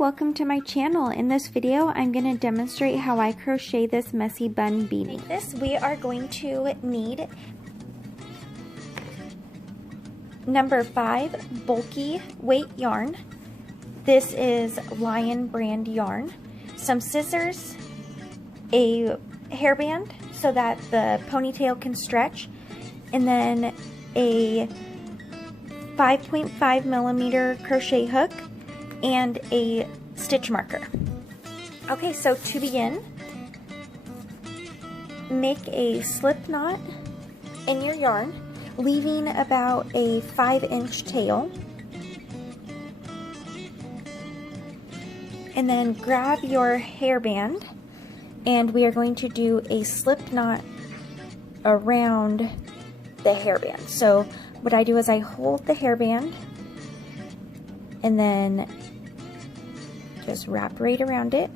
welcome to my channel. In this video, I'm going to demonstrate how I crochet this messy bun beanie. For this, we are going to need number 5 bulky weight yarn. This is Lion brand yarn, some scissors, a hairband so that the ponytail can stretch, and then a 5.5 millimeter crochet hook and a stitch marker. Okay, so to begin, make a slip knot in your yarn, leaving about a 5-inch tail, and then grab your hairband, and we are going to do a slip knot around the hairband. So what I do is I hold the hairband and then just wrap right around it,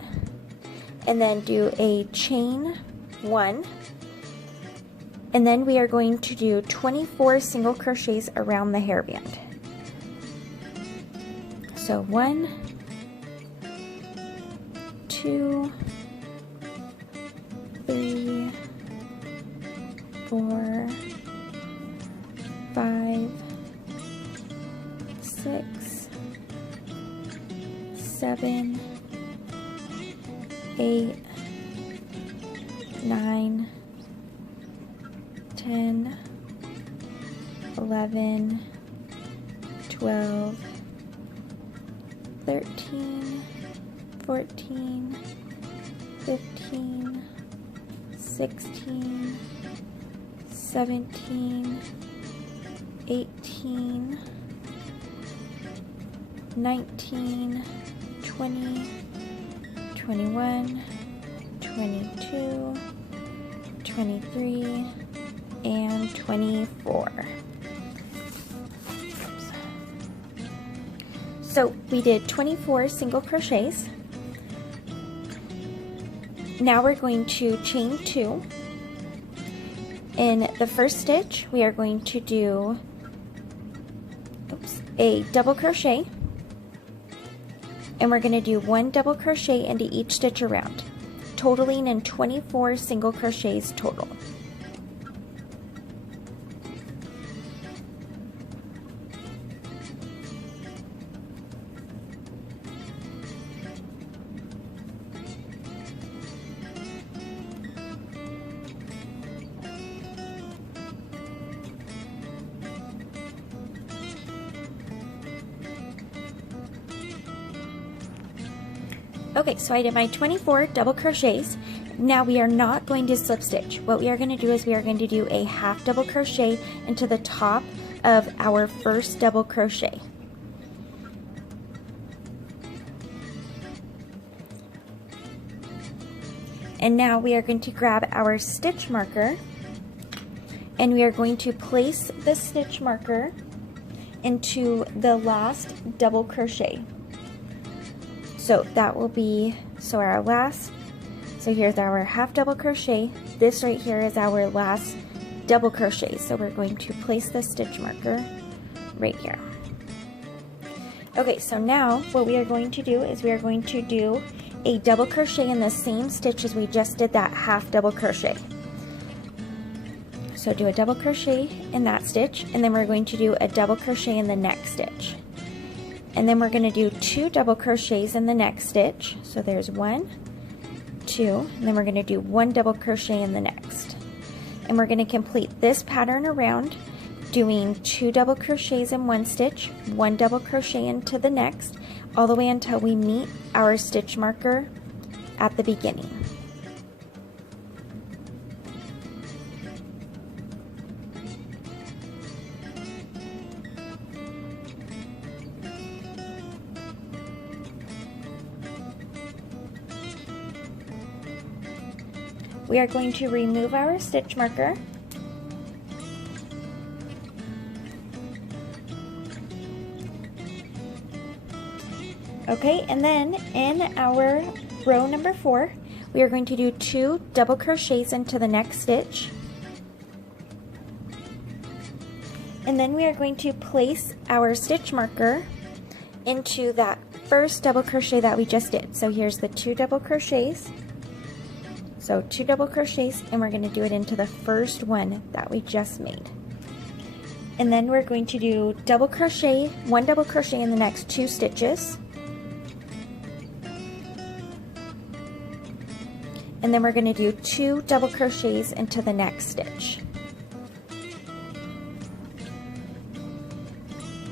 and then do a chain 1, and then we are going to do 24 single crochets around the hairband. So 1, 2, 3, 4, 5, 6, 7, 8, 9, 10, 11, 12, 13, 14, 15, 16, 17, 18, 19, 20, 21, 22, 23, and 24. So we did 24 single crochets. Now we're going to chain 2. In the first stitch, we are going to do a double crochet, and we're going to do 1 double crochet into each stitch around, totaling in 24 single crochets total. Okay, so I did my 24 double crochets. Now we are not going to slip stitch. What we are going to do is we are going to do a half double crochet into the top of our first double crochet. And now we are going to grab our stitch marker, and we are going to place the stitch marker into the last double crochet. So that will be, so here's our half double crochet. This right here is our last double crochet. So we're going to place the stitch marker right here. Okay, so now what we are going to do is we are going to do a double crochet in the same stitch as we just did that half double crochet. So do a double crochet in that stitch, and then we're going to do a double crochet in the next stitch. And then we're going to do 2 double crochets in the next stitch. So there's 1, 2, and then we're going to do 1 double crochet in the next. And we're going to complete this pattern around, doing 2 double crochets in one stitch, 1 double crochet into the next, all the way until we meet our stitch marker at the beginning. We are going to remove our stitch marker, okay, and then in our row number 4, we are going to do 2 double crochets into the next stitch, and then we are going to place our stitch marker into that first double crochet that we just did. So here's the 2 double crochets. So 2 double crochets, and we're going to do it into the first one that we just made. And then we're going to do double crochet, 1 double crochet in the next 2 stitches. And then we're going to do 2 double crochets into the next stitch.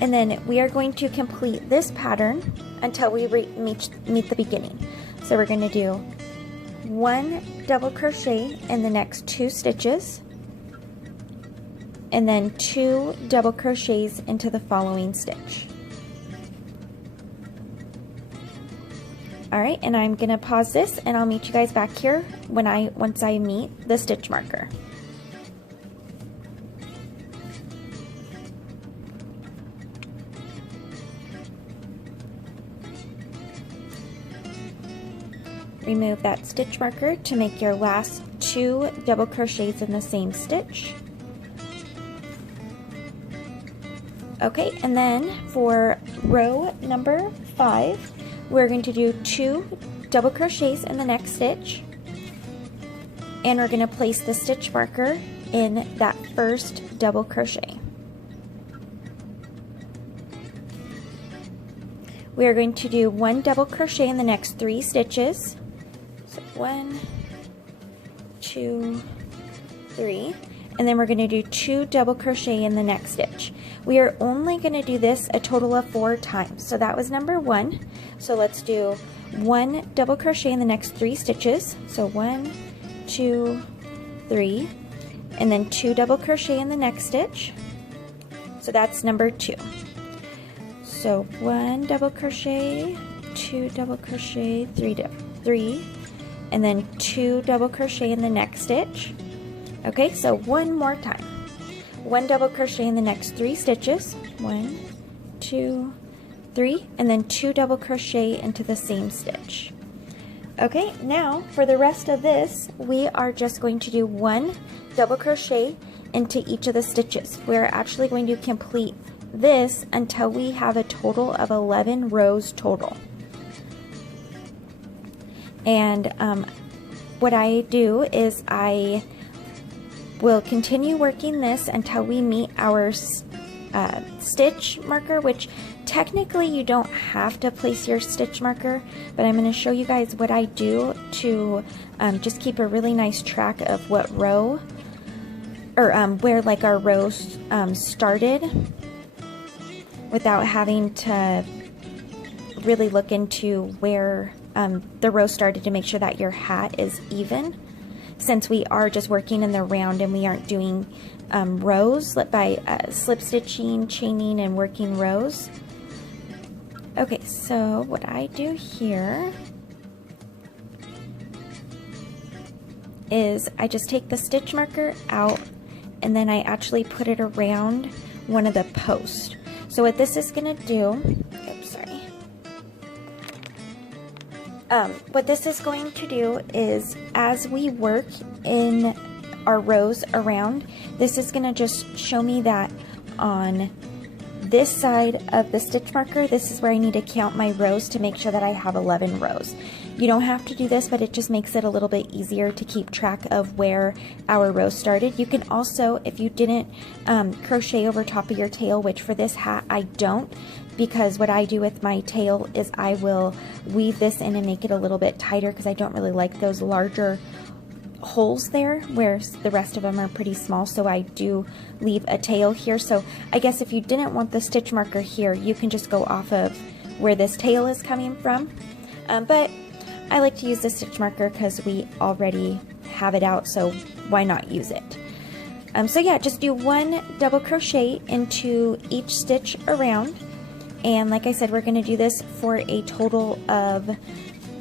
And then we are going to complete this pattern until we meet the beginning. So we're going to do 1 double crochet in the next 2 stitches, and then 2 double crochets into the following stitch. Alright, and I'm going to pause this and I'll meet you guys back here once I meet the stitch marker. Remove that stitch marker to make your last 2 double crochets in the same stitch. Okay, and then for row number 5, we're going to do 2 double crochets in the next stitch, and we're going to place the stitch marker in that first double crochet. We are going to do 1 double crochet in the next 3 stitches. So 1, 2, 3, and then we're going to do 2 double crochet in the next stitch. We are only going to do this a total of 4 times. So that was number 1. So let's do 1 double crochet in the next 3 stitches. So 1, 2, 3, and then 2 double crochet in the next stitch. So that's number 2. So 1 double crochet, 2 double crochet, 3, and then 2 double crochet in the next stitch. Okay, so one more time. 1 double crochet in the next 3 stitches. 1, 2, 3, and then 2 double crochet into the same stitch. Okay, now for the rest of this, we are just going to do 1 double crochet into each of the stitches. We're actually going to complete this until we have a total of 11 rows total. And what I do is I will continue working this until we meet our stitch marker, which technically you don't have to place your stitch marker, but I'm going to show you guys what I do to just keep a really nice track of what row, or where like our rows started, without having to really look into where the row started to make sure that your hat is even, since we are just working in the round and we aren't doing rows by slip stitching, chaining, and working rows. Okay, so what I do here is I just take the stitch marker out and then I actually put it around one of the posts. So what this is going to do, oops, sorry. What this is going to do is, as we work in our rows around, this is going to just show me that on this side of the stitch marker, this is where I need to count my rows to make sure that I have 11 rows. You don't have to do this, but it just makes it a little bit easier to keep track of where our rows started. You can also, if you didn't crochet over top of your tail, which for this hat I don't, because what I do with my tail is I will weave this in and make it a little bit tighter, because I don't really like those larger holes there, whereas the rest of them are pretty small, so I do leave a tail here. So I guess if you didn't want the stitch marker here, you can just go off of where this tail is coming from, but I like to use the stitch marker because we already have it out, so why not use it? So yeah, just do 1 double crochet into each stitch around, and like I said, we're going to do this for a total of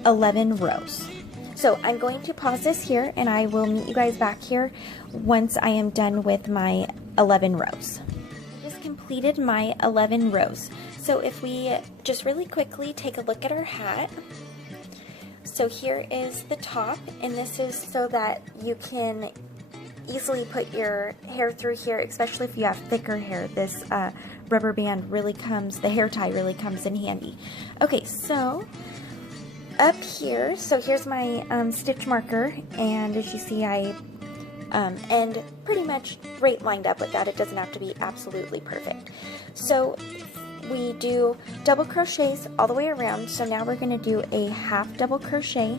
11 rows. So I'm going to pause this here and I will meet you guys back here once I am done with my 11 rows. I just completed my 11 rows. So if we just really quickly take a look at our hat. So here is the top, and this is so that you can easily put your hair through here, especially if you have thicker hair. This rubber band really comes, the hair tie really comes in handy. Okay, so up here, so here's my stitch marker, and as you see, I end pretty much right lined up with that. It doesn't have to be absolutely perfect. So we do double crochets all the way around. So now we're going to do a half double crochet,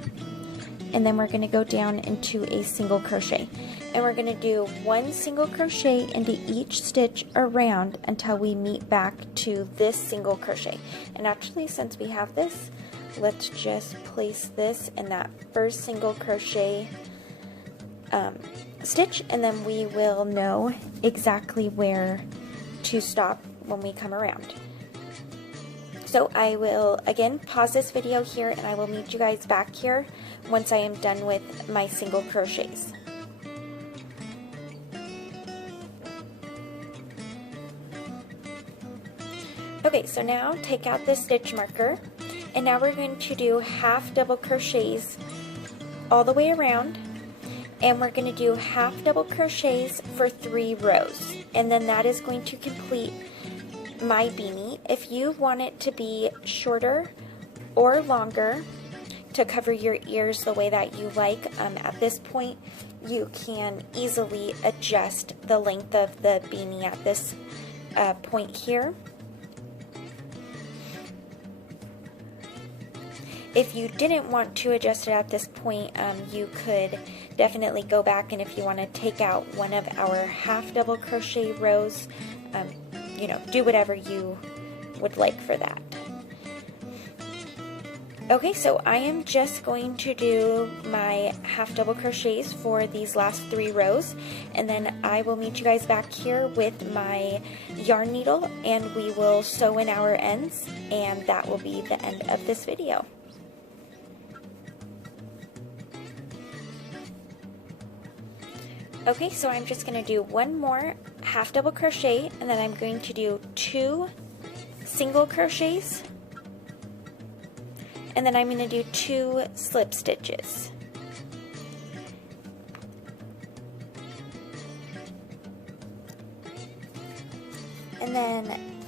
and then we're going to go down into a single crochet, and we're going to do one single crochet into each stitch around until we meet back to this single crochet. And actually, since we have this, let's just place this in that first single crochet stitch, and then we will know exactly where to stop when we come around. So I will again pause this video here, and I will meet you guys back here once I am done with my single crochets. Okay, so now take out the stitch marker, and now we're going to do half double crochets all the way around, and we're going to do half double crochets for 3 rows, and then that is going to complete my beanie. If you want it to be shorter or longer to cover your ears the way that you like, at this point you can easily adjust the length of the beanie at this point here. If you didn't want to adjust it at this point, you could definitely go back, and if you want to take out one of our half double crochet rows, you know, do whatever you would like for that. Okay, so I am just going to do my half double crochets for these last 3 rows, and then I will meet you guys back here with my yarn needle, and we will sew in our ends, and that will be the end of this video. Okay, so I'm just going to do one more half double crochet, and then I'm going to do 2 single crochets, and then I'm going to do 2 slip stitches. And then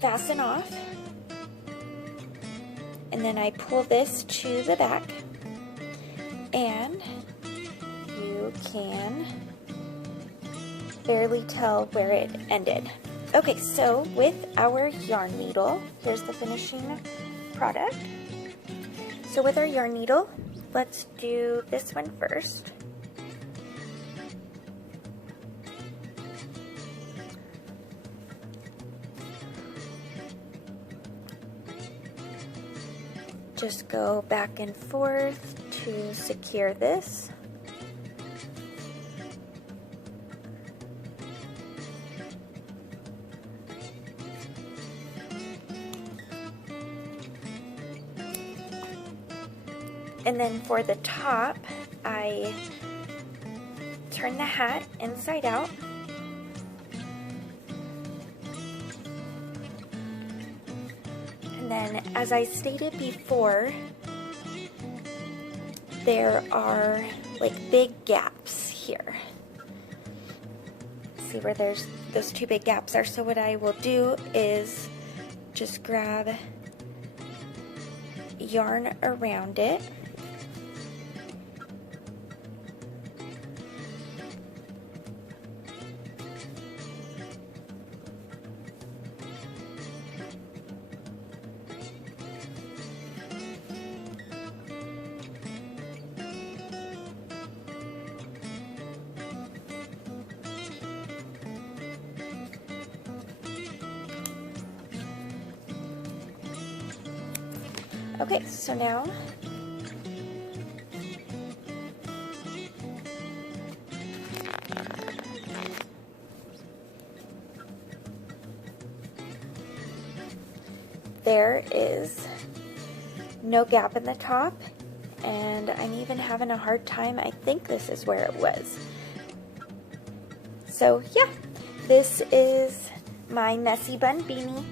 fasten off, and then I pull this to the back, and you can barely tell where it ended. Okay, so with our yarn needle, here's the finishing product. So with our yarn needle, let's do this one first. Just go back and forth to secure this. And then for the top, I turn the hat inside out. And then, as I stated before, there are like big gaps here. See where those 2 big gaps are. So what I will do is just grab yarn around it. Okay, so now there is no gap in the top, and I'm even having a hard time. I think this is where it was. So yeah, this is my messy bun beanie.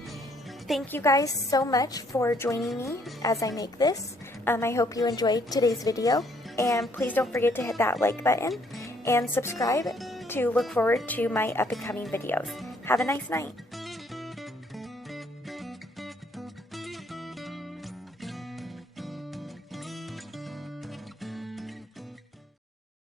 Thank you guys so much for joining me as I make this. I hope you enjoyed today's video, And please don't forget to hit that like button and subscribe to look forward to my upcoming videos. Have a nice night.